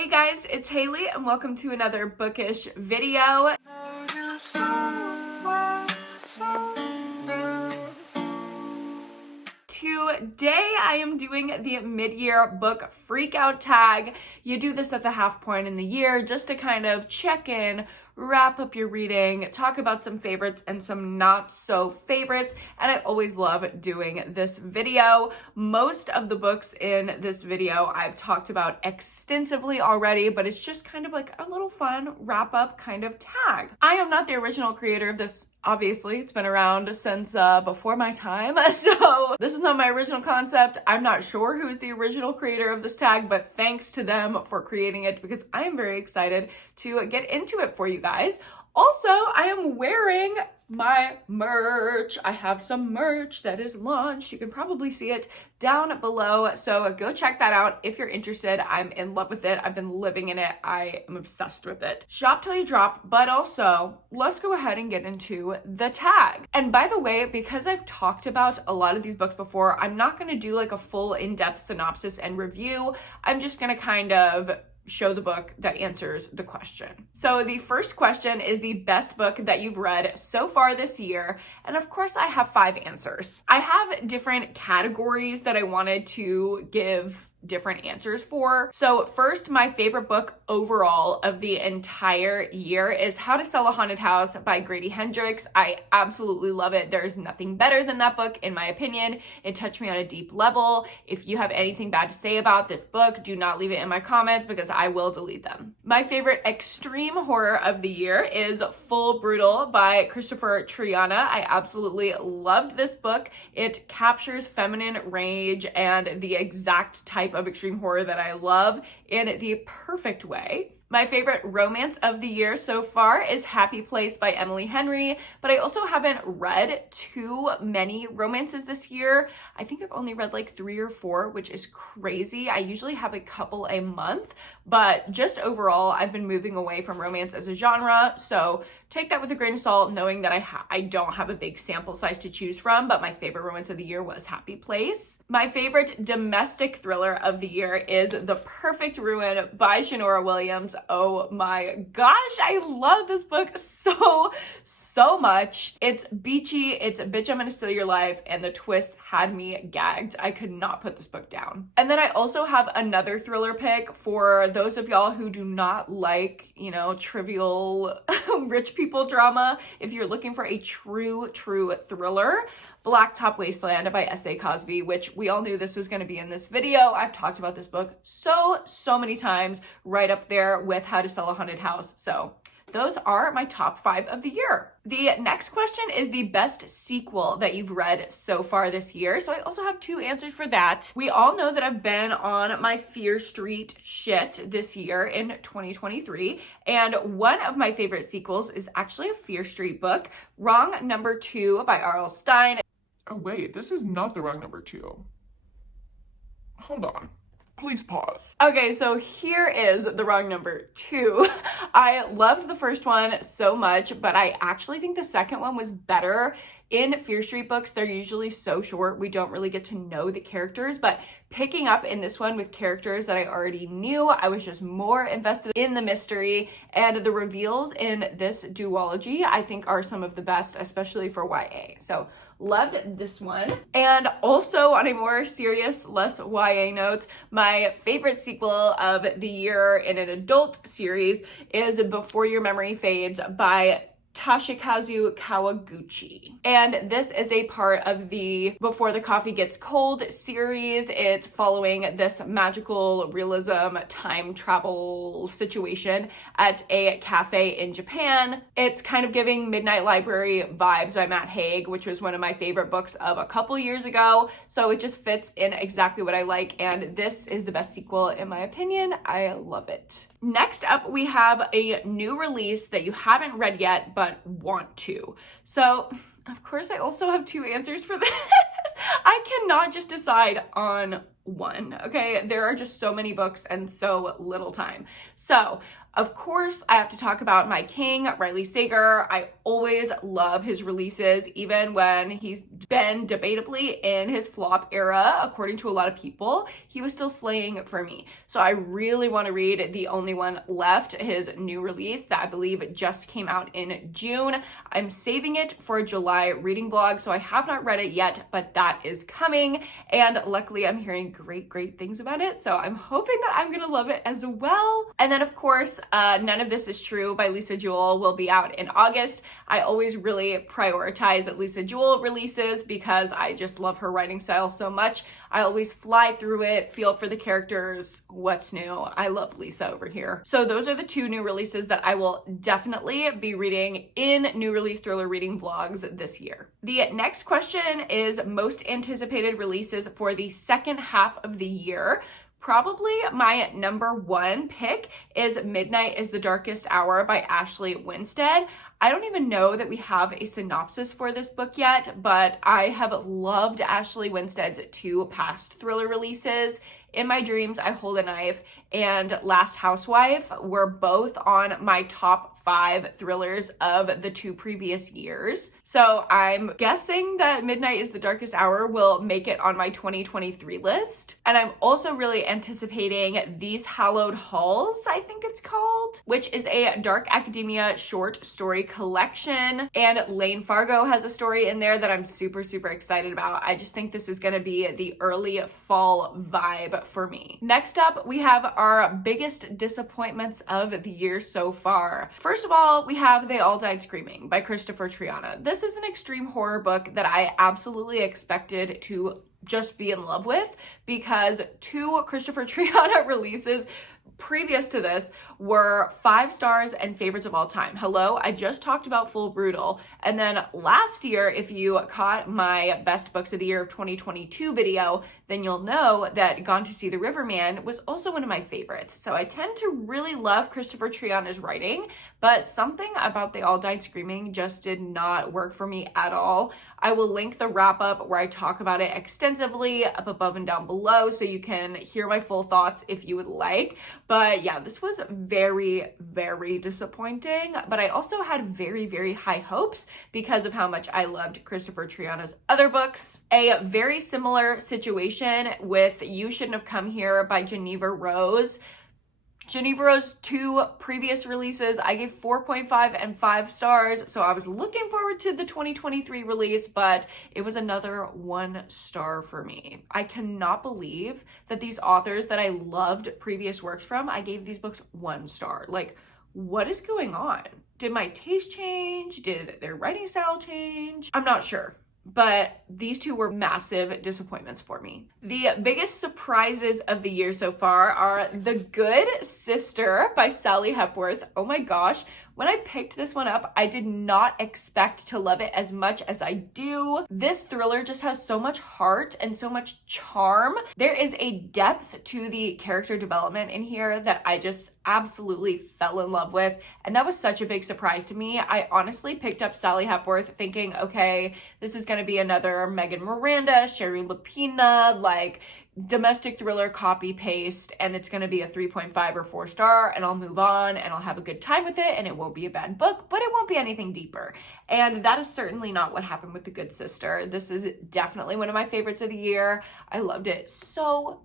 Hey guys, it's Haley and welcome to another bookish video. Today I am doing the mid-year book freakout tag. You do this at the half point in the year just to kind of check in, wrap up your reading, talk about some favorites and some not so favorites, and I always love doing this video. Most of the books in this video I've talked about extensively already, but it's just kind of like a little fun wrap up kind of tag. I am not the original creator of this. Obviously, it's been around since before my time, so this is not my original concept. I'm not sure who's the original creator of this tag, but thanks to them for creating it because I am very excited to get into it for you guys. Also, I am wearing my merch. I have some merch that is launched. You can probably see it down below, so go check that out if you're interested. I'm in love with it. I've been living in it. I am obsessed with it. Shop till you drop, but also let's go ahead and get into the tag. And by the way, because I've talked about a lot of these books before, I'm not going to do like a full in-depth synopsis and review. I'm just going to kind of show the book that answers the question. So the first question is the best book that you've read so far this year. And of course I have 5 answers. I have different categories that I wanted to give different answers for. So first, my favorite book overall of the entire year is How to Sell a Haunted House by Grady Hendrix. I absolutely love it. There's nothing better than that book, in my opinion. It touched me on a deep level. If you have anything bad to say about this book, do not leave it in my comments because I will delete them. My favorite extreme horror of the year is Full Brutal by Christopher Triana. I absolutely loved this book. It captures feminine rage and the exact type of extreme horror that I love in the perfect way. My favorite romance of the year so far is Happy Place by Emily Henry, but I also haven't read too many romances this year. I think I've only read like 3 or 4, which is crazy. I usually have a couple a month, but just overall, I've been moving away from romance as a genre, so take that with a grain of salt, knowing that I don't have a big sample size to choose from, but my favorite romance of the year was Happy Place. My favorite domestic thriller of the year is The Perfect Ruin by Shanora Williams. Oh my gosh, I love this book so much. It's beachy, it's Bitch, I'm Gonna Steal Your Life, and the twist had me gagged. I could not put this book down. And then I also have another thriller pick for those of y'all who do not like, you know, trivial rich people drama. If you're looking for a true thriller, Blacktop Wasteland by S.A. Cosby, which we all knew this was going to be in this video. I've talked about this book so many times, right up there with How to Sell a Haunted House. So those are my top 5 of the year. The next question is the best sequel that you've read so far this year. So I also have 2 answers for that. We all know that I've been on my Fear Street shit this year in 2023. And one of my favorite sequels is actually a Fear Street book, Wrong Number 2 by R.L. Stine. Oh wait, this is not the wrong number 2. Hold on. Please pause. Okay, so here is the wrong number 2. I loved the first one so much, but I actually think the second one was better. In Fear Street books, they're usually so short, we don't really get to know the characters, but picking up in this one with characters that I already knew, I was just more invested in the mystery, and the reveals in this duology I think are some of the best, especially for YA. So loved this one. And also on a more serious, less YA note, my favorite sequel of the year in an adult series is Before Your Memory Fades by Toshikazu Kawaguchi. And this is a part of the Before the Coffee Gets Cold series. It's following this magical realism time travel situation at a cafe in Japan. It's kind of giving Midnight Library vibes by Matt Haig, which was one of my favorite books of a couple years ago. So it just fits in exactly what I like, and this is the best sequel in my opinion. I love it. Next up, we have a new release that you haven't read yet, but want to. So, of course, I also have 2 answers for this. I cannot just decide on one, okay? There are just so many books and so little time. So, Of course, I have to talk about my king, Riley Sager. I always love his releases, even when he's been debatably in his flop era, according to a lot of people, he was still slaying for me. So I really want to read The Only One Left, his new release that I believe just came out in June. I'm saving it for a July reading vlog, so I have not read it yet, but that is coming. And luckily I'm hearing great things about it, so I'm hoping that I'm gonna love it as well. And then of course, None of This Is True by Lisa Jewell will be out in August. I always really prioritize Lisa Jewell releases because I just love her writing style so much. I always fly through it, feel for the characters, what's new. I love Lisa over here. So those are the two new releases that I will definitely be reading in new release thriller reading vlogs this year. The next question is most anticipated releases for the second half of the year. Probably my number one pick is Midnight is the Darkest Hour by Ashley Winstead. I don't even know that we have a synopsis for this book yet, but I have loved Ashley Winstead's two past thriller releases. In My Dreams, I Hold a Knife, and Last Housewife were both on my top 5 thrillers of the 2 previous years. So I'm guessing that Midnight is the Darkest Hour will make it on my 2023 list. And I'm also really anticipating These Hallowed Halls, I think it's called, which is a dark academia short story collection. And Lane Fargo has a story in there that I'm super excited about. I just think this is gonna be the early fall vibe for me. Next up, we have our biggest disappointments of the year so far. First of all, we have They All Died Screaming by Christopher Triana. This is an extreme horror book that I absolutely expected to just be in love with because 2 Christopher Triana releases previous to this were 5 stars and favorites of all time. Hello, I just talked about Full Brutal. And then last year, if you caught my best books of the year of 2022 video, then you'll know that Gone to See the Riverman was also one of my favorites. So I tend to really love Christopher Triana's writing, but something about They All Died Screaming just did not work for me at all. I will link the wrap up where I talk about it extensively up above and down below so you can hear my full thoughts if you would like. But yeah, this was very disappointing, but I also had very high hopes because of how much I loved Christopher Triana's other books. A very similar situation with You Shouldn't Have Come Here by Geneva Rose. Geneva Rose's 2 previous releases, I gave 4.5 and 5 stars, so I was looking forward to the 2023 release, but it was another 1 star for me. I cannot believe that these authors that I loved previous works from, I gave these books 1 star. Like, what is going on? Did my taste change? Did their writing style change? I'm not sure. But these 2 were massive disappointments for me. The biggest surprises of the year so far are The Good Sister by Sally Hepworth. Oh my gosh. When I picked this one up, I did not expect to love it as much as I do. This thriller just has so much heart and so much charm. There is a depth to the character development in here that I just absolutely fell in love with, and that was such a big surprise to me. I honestly picked up Sally Hepworth thinking, okay, this is going to be another Megan Miranda, Sherry Lapina, like domestic thriller copy paste, and it's going to be a 3.5 or 4 star, and I'll move on and I'll have a good time with it, and it won't be a bad book, but it won't be anything deeper. And that is certainly not what happened with The Good Sister. This is definitely one of my favorites of the year. I loved it so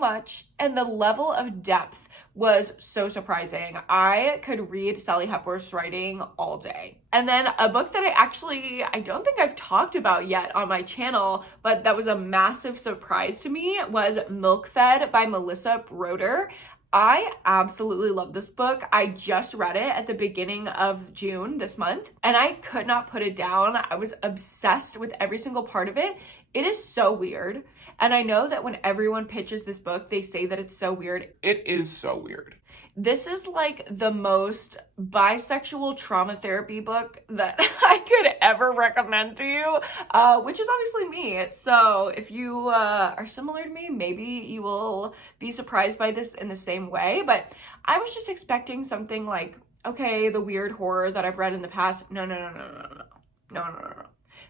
much, and the level of depth was so surprising. I could read Sally Hepworth's writing all day. And then a book that I don't think I've talked about yet on my channel, but that was a massive surprise to me, was Milk Fed by Melissa Broder. I absolutely love this book. I just read it at the beginning of June this month, and I could not put it down. I was obsessed with every single part of it. It is so weird. And I know that when everyone pitches this book, they say that it's so weird. It is so weird. This is like the most bisexual trauma therapy book that I could ever recommend to you, which is obviously me. So if you are similar to me, maybe you will be surprised by this in the same way. But I was just expecting something like, okay, the weird horror that I've read in the past. No.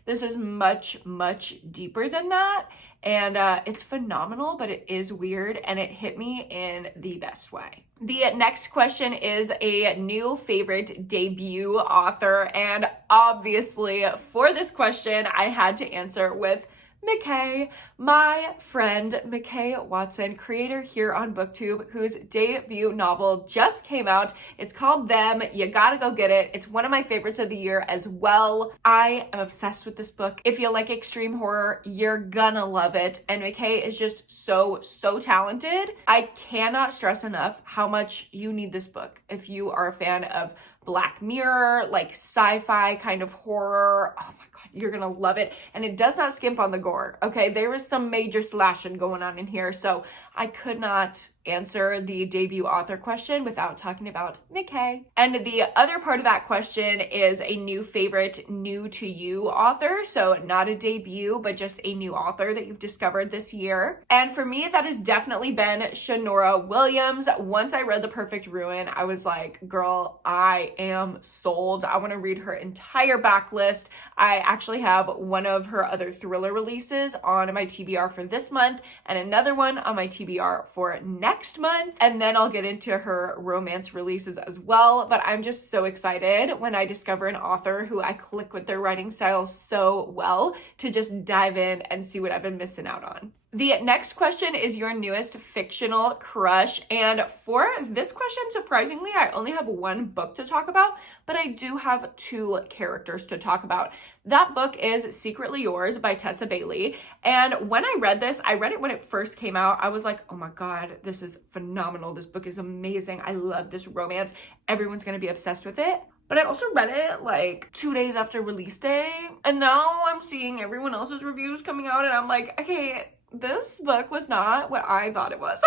This is much, much deeper than that. And it's phenomenal, but it is weird, and it hit me in the best way. The next question is a new favorite debut author, and obviously for this question, I had to answer with McKay, my friend McKay Watson, creator here on BookTube, whose debut novel just came out. It's called Them. You gotta go get it. It's one of my favorites of the year as well. I am obsessed with this book. If you like extreme horror, you're gonna love it. And McKay is just so talented. I cannot stress enough how much you need this book if you are a fan of Black Mirror, like sci-fi kind of horror. Oh my God, you're gonna love it. And it does not skimp on the gore, okay? There is some major slashing going on in here, so I could not answer the debut author question without talking about McKay. And the other part of that question is a new favorite, new to you author. So not a debut, but just a new author that you've discovered this year. And for me, that has definitely been Shanora Williams. Once I read The Perfect Ruin, I was like, girl, I am sold. I want to read her entire backlist. I actually have one of her other thriller releases on my TBR for this month and another one on my TBR for next month. And then I'll get into her romance releases as well. But I'm just so excited when I discover an author who I click with their writing style so well to just dive in and see what I've been missing out on. The next question is your newest fictional crush. And for this question, surprisingly, I only have one book to talk about, but I do have two characters to talk about. That book is Secretly Yours by Tessa Bailey. And when I read this, I read it when it first came out. I was like, oh my God, this is phenomenal. This book is amazing. I love this romance. Everyone's gonna be obsessed with it. But I also read it like 2 days after release day. And now I'm seeing everyone else's reviews coming out and I'm like, okay, this book was not what I thought it was.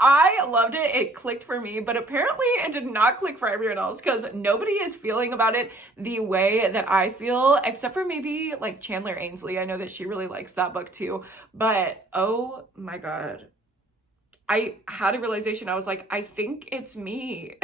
I loved it. It clicked for me, but apparently it did not click for everyone else because nobody is feeling about it the way that I feel, except for maybe like Chandler Ainsley. I know that she really likes that book too, but oh my God. I had a realization. I was like, I think it's me.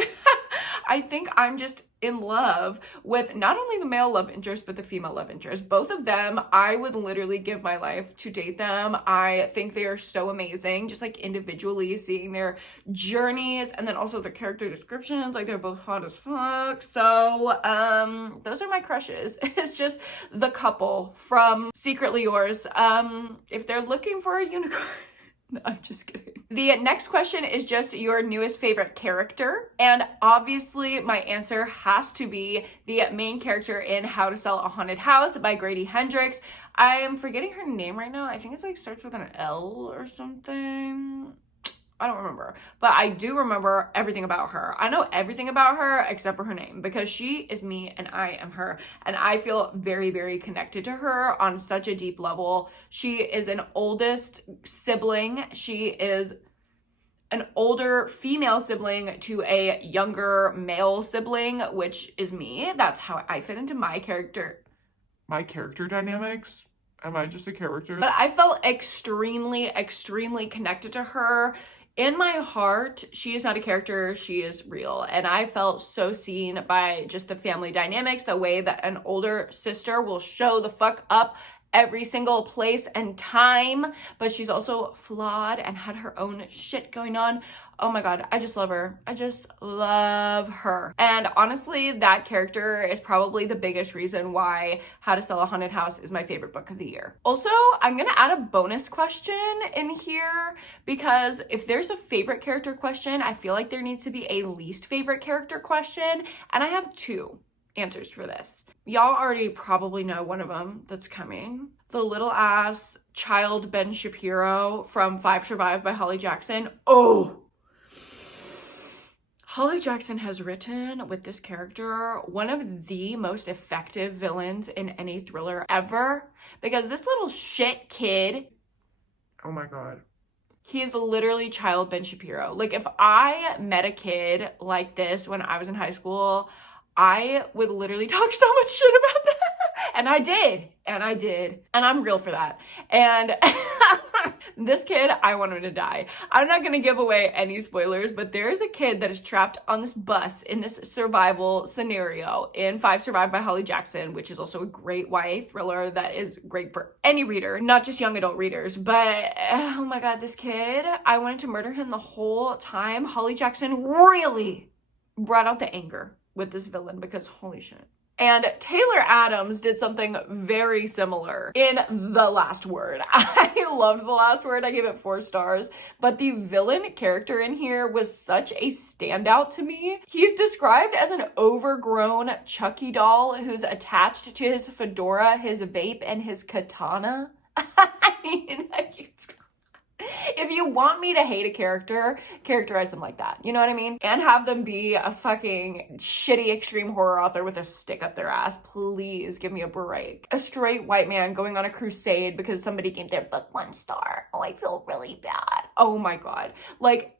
I think I'm just in love with not only the male love interest, but the female love interest. Both of them, I would literally give my life to date them. I think they are so amazing, just like individually seeing their journeys and then also their character descriptions. Like they're both hot as fuck. So, those are my crushes. It's just the couple from Secretly Yours. If they're looking for a unicorn, no, I'm just kidding. The next question is just your newest favorite character. And obviously my answer has to be the main character in How to Sell a Haunted House by Grady Hendrix. I am forgetting her name right now. I think it's like starts with an L or something. I don't remember, but I do remember everything about her. I know everything about her except for her name because she is me and I am her. And I feel very, very connected to her on such a deep level. She is an oldest sibling. She is an older female sibling to a younger male sibling, which is me. That's how I fit into my character. My character dynamics? Am I just a character? But I felt extremely, extremely connected to her. In my heart, she is not a character, she is real. And I felt so seen by just the family dynamics, the way that an older sister will show the fuck up every single place and time, but she's also flawed and had her own shit going on. Oh my God, I just love her. I just love her. And honestly, that character is probably the biggest reason why How to Sell a Haunted House is my favorite book of the year. Also, I'm gonna add a bonus question in here because if there's a favorite character question, I feel like there needs to be a least favorite character question. And I have two answers for this. Y'all already probably know one of them that's coming. The little ass child Ben Shapiro from Five Survive by Holly Jackson. Oh! Holly Jackson has written with this character one of the most effective villains in any thriller ever because this little shit kid, oh my God, he is literally child Ben Shapiro. Like if I met a kid like this when I was in high school, I would literally talk so much shit about that. And I did. And I'm real for that. And This kid, I want him to die. I'm not gonna give away any spoilers, but there is a kid that is trapped on this bus in this survival scenario in Five Survived by Holly Jackson, which is also a great YA thriller that is great for any reader, not just young adult readers. But oh my god, this kid, I wanted to murder him the whole time. Holly Jackson really brought out the anger with this villain because holy shit. And Taylor Adams did something very similar in The Last Word. I loved The Last Word. I gave it 4 stars. But the villain character in here was such a standout to me. He's described as an overgrown Chucky doll who's attached to his fedora, his vape, and his katana. I mean, if you want me to hate a character, characterize them like that. You know what I mean? And have them be a fucking shitty extreme horror author with a stick up their ass. Please give me a break. A straight white man going on a crusade because somebody gave their book 1 star. Oh, I feel really bad. Oh my god. Like,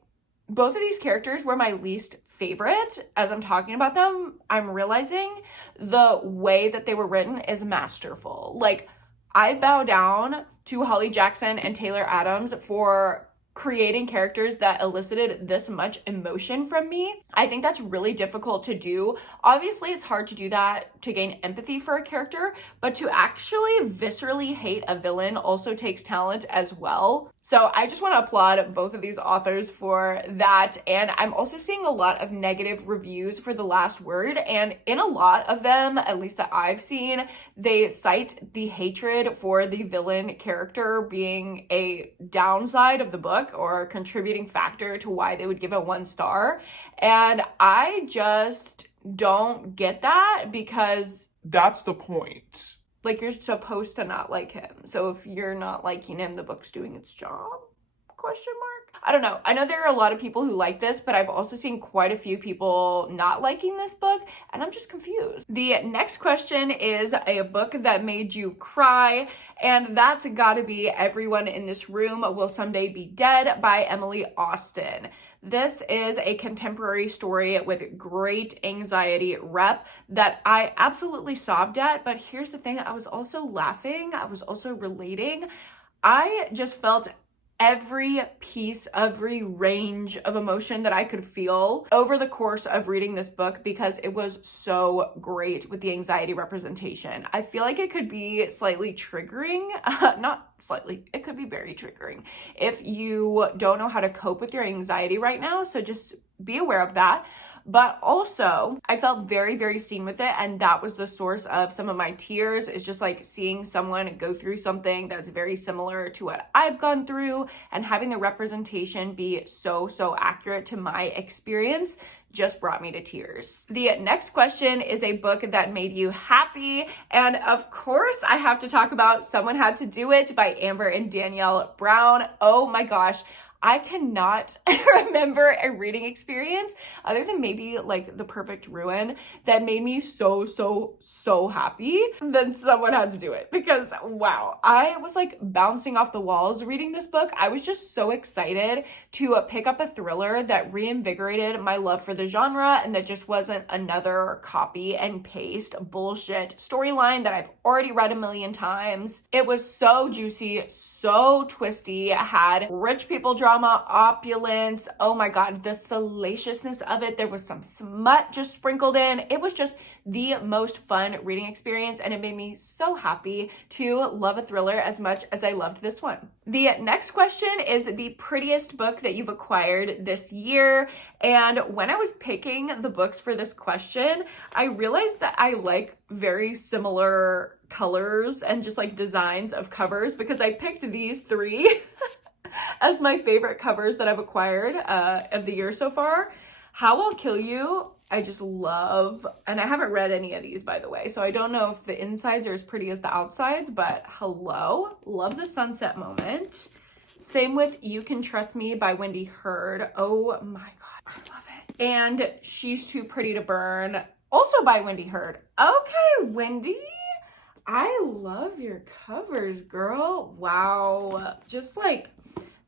both of these characters were my least favorite. As I'm talking about them, I'm realizing the way that they were written is masterful. Like, I bow down to Holly Jackson and Taylor Adams for creating characters that elicited this much emotion from me. I think that's really difficult to do. Obviously, it's hard to do that to gain empathy for a character, but to actually viscerally hate a villain also takes talent as well. So I just want to applaud both of these authors for that. And I'm also seeing a lot of negative reviews for The Last Word. And in a lot of them, at least that I've seen, they cite the hatred for the villain character being a downside of the book or a contributing factor to why they would give it 1 star. And I just don't get that because that's the point. Like, you're supposed to not like him. So if you're not liking him, the book's doing its job? Question mark? I don't know. I know there are a lot of people who like this, but I've also seen quite a few people not liking this book, and I'm just confused. The next question is a book that made you cry, and that's gotta be Everyone in This Room Will Someday Be Dead by Emily Austen. This is a contemporary story with great anxiety rep that I absolutely sobbed at, but here's the thing, I was also laughing, I was also relating. I just felt every piece, every range of emotion that I could feel over the course of reading this book because it was so great with the anxiety representation. I feel like it could be slightly triggering, not slightly, it could be very triggering if you don't know how to cope with your anxiety right now, so just be aware of that. But also, I felt very, very seen with it, and that was the source of some of my tears. It's just like seeing someone go through something that's very similar to what I've gone through, and having the representation be so, so accurate to my experience just brought me to tears. The next question is a book that made you happy, and of course, I have to talk about Someone Had to Do It by Amber and Danielle Brown. Oh my gosh. I cannot remember a reading experience other than maybe like The Perfect Ruin that made me so, so, so happy that Someone Had to Do It, because wow, I was like bouncing off the walls reading this book. I was just so excited to pick up a thriller that reinvigorated my love for the genre and that just wasn't another copy and paste bullshit storyline that I've already read a million times. It was so juicy, so twisty. It had rich people drama, opulence. Oh my god, the salaciousness of it. There was some smut just sprinkled in. It was just the most fun reading experience, and it made me so happy to love a thriller as much as I loved this one. The next question is the prettiest book that you've acquired this year. And when I was picking the books for this question, I realized that I like very similar colors and just like designs of covers, because I picked these 3 as my favorite covers that I've acquired of the year so far. How I'll Kill You, I just love, and I haven't read any of these, by the way, so I don't know if the insides are as pretty as the outsides, but hello, love the sunset moment. Same with You Can Trust Me by Wendy Hurd. Oh my god, I love it. And She's Too Pretty to Burn, also by Wendy Hurd. Okay, Wendy, I love your covers, girl. Wow, just like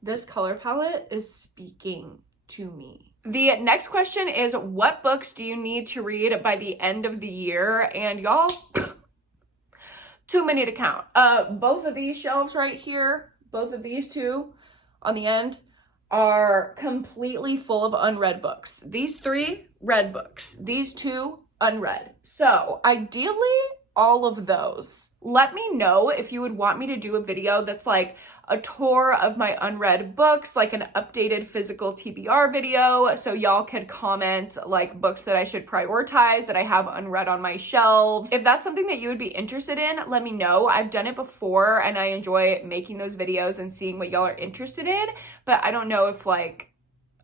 this color palette is speaking to me. The next question is, what books do you need to read by the end of the year? And y'all, too many to count. Both of these shelves right here, both of these two on the end are completely full of unread books. These 3 read books, these 2 unread. So ideally, all of those. Let me know if you would want me to do a video that's like a tour of my unread books, like an updated physical TBR video, so y'all could comment like books that I should prioritize that I have unread on my shelves. If that's something that you would be interested in, let me know. I've done it before and I enjoy making those videos and seeing what y'all are interested in, but I don't know if like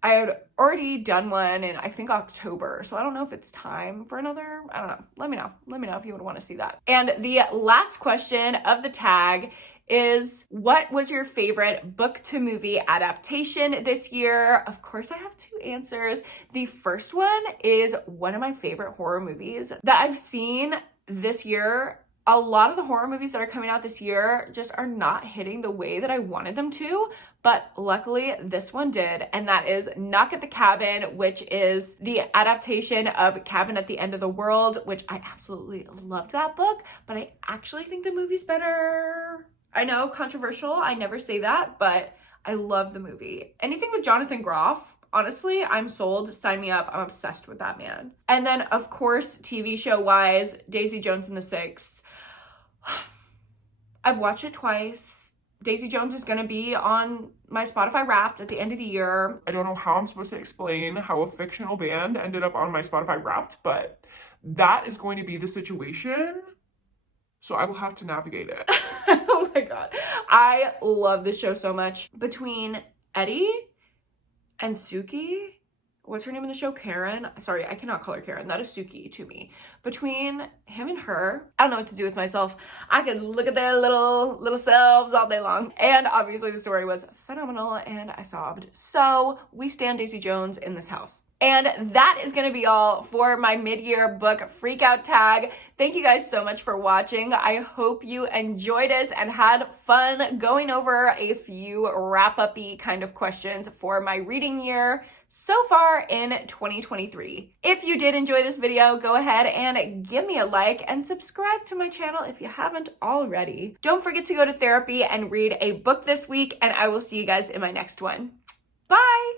I had already done one in, I think, October. So I don't know if it's time for another. I don't know. Let me know. Let me know if you would want to see that. And the last question of the tag is, what was your favorite book to movie adaptation this year? Of course, I have 2 answers. The first one is one of my favorite horror movies that I've seen this year. A lot of the horror movies that are coming out this year just are not hitting the way that I wanted them to, but luckily this one did, and that is Knock at the Cabin, which is the adaptation of Cabin at the End of the World, which I absolutely loved that book, but I actually think the movie's better. I know, controversial, I never say that, but I love the movie. Anything with Jonathan Groff, honestly, I'm sold. Sign me up. I'm obsessed with that man. And then, of course, TV show-wise, Daisy Jones and the Six. I've watched it twice. Daisy Jones is gonna be on my Spotify Wrapped at the end of the year. I don't know how I'm supposed to explain how a fictional band ended up on my Spotify Wrapped, but that is going to be the situation. So I will have to navigate it. Oh my God. I love this show so much. Between Eddie and Suki, what's her name in the show? Karen? Sorry, I cannot call her Karen. That is Suki to me. Between him and her, I don't know what to do with myself. I could look at their little selves all day long. And obviously the story was phenomenal and I sobbed. So we stand Daisy Jones in this house. And that is going to be all for my mid-year book freakout tag. Thank you guys so much for watching. I hope you enjoyed it and had fun going over a few wrap-up-y kind of questions for my reading year so far in 2023. If you did enjoy this video, go ahead and give me a like and subscribe to my channel if you haven't already. Don't forget to go to therapy and read a book this week, and I will see you guys in my next one. Bye!